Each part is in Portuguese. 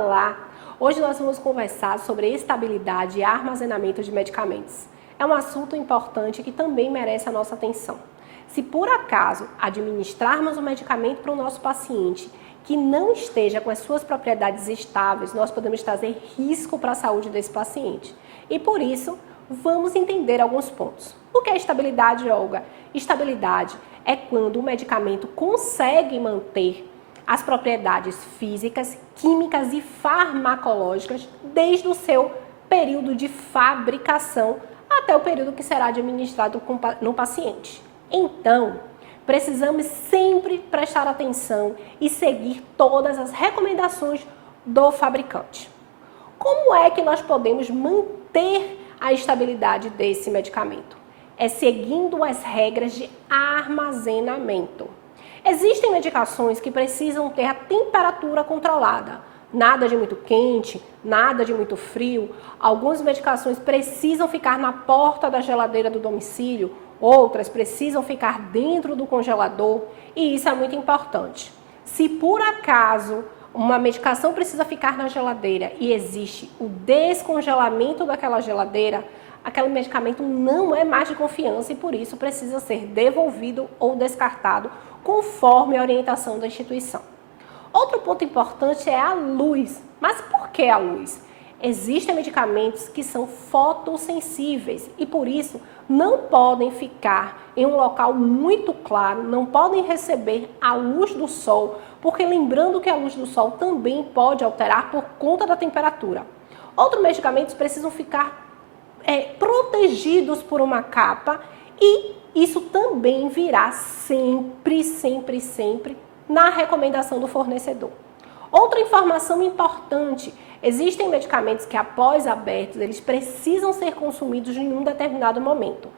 Olá! Hoje nós vamos conversar sobre estabilidade e armazenamento de medicamentos. É um assunto importante que também merece a nossa atenção. Se por acaso administrarmos um medicamento para o nosso paciente que não esteja com as suas propriedades estáveis, nós podemos trazer risco para a saúde desse paciente. E por isso, vamos entender alguns pontos. O que é estabilidade, Olga? Estabilidade é quando o medicamento consegue manter as propriedades físicas, químicas e farmacológicas desde o seu período de fabricação até o período que será administrado no paciente. Então, precisamos sempre prestar atenção e seguir todas as recomendações do fabricante. Como é que nós podemos manter a estabilidade desse medicamento? É seguindo as regras de armazenamento. Existem medicações que precisam ter a temperatura controlada. Nada de muito quente, nada de muito frio. Algumas medicações precisam ficar na porta da geladeira do domicílio, outras precisam ficar dentro do congelador, e isso é muito importante. Se por acaso uma medicação precisa ficar na geladeira e existe o descongelamento daquela geladeira, aquele medicamento não é mais de confiança e por isso precisa ser devolvido ou descartado conforme a orientação da instituição. Outro ponto importante é a luz. Mas por que a luz? Existem medicamentos que são fotossensíveis e por isso não podem ficar em um local muito claro, não podem receber a luz do sol, porque lembrando que a luz do sol também pode alterar por conta da temperatura. Outros medicamentos precisam ficar protegidos por uma capa e isso também virá sempre na recomendação do fornecedor. Outra informação importante, existem medicamentos que após abertos, eles precisam ser consumidos em um determinado momento,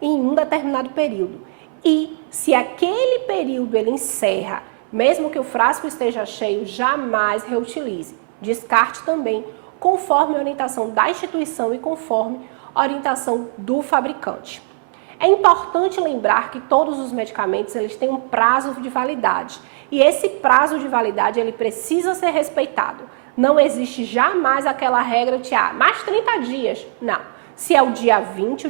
em um determinado período. E se aquele período ele encerra, mesmo que o frasco esteja cheio, jamais reutilize. Descarte também, conforme a orientação da instituição e conforme a orientação do fabricante. É importante lembrar que todos os medicamentos eles têm um prazo de validade e esse prazo de validade ele precisa ser respeitado. Não existe jamais aquela regra de mais 30 dias. Não. Se é o dia 20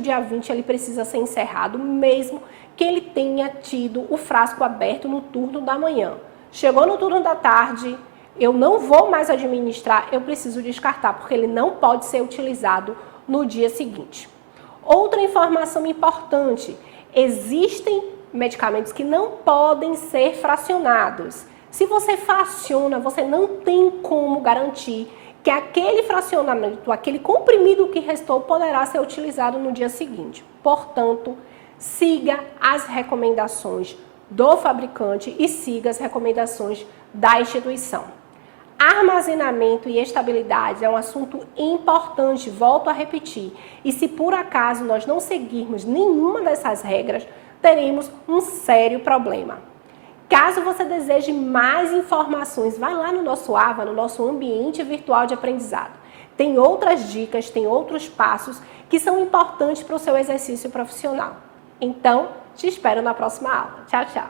ele precisa ser encerrado mesmo que ele tenha tido o frasco aberto no turno da manhã. Chegou no turno da tarde, eu não vou mais administrar, eu preciso descartar porque ele não pode ser utilizado no dia seguinte. Outra informação importante, existem medicamentos que não podem ser fracionados. Se você fraciona, você não tem como garantir que aquele fracionamento, aquele comprimido que restou, poderá ser utilizado no dia seguinte. Portanto, siga as recomendações do fabricante e siga as recomendações da instituição. Armazenamento e estabilidade é um assunto importante, volto a repetir. E se por acaso nós não seguirmos nenhuma dessas regras, teremos um sério problema. Caso você deseje mais informações, vai lá no nosso AVA, no nosso ambiente virtual de aprendizado. Tem outras dicas, tem outros passos que são importantes para o seu exercício profissional. Então, te espero na próxima aula. Tchau, tchau!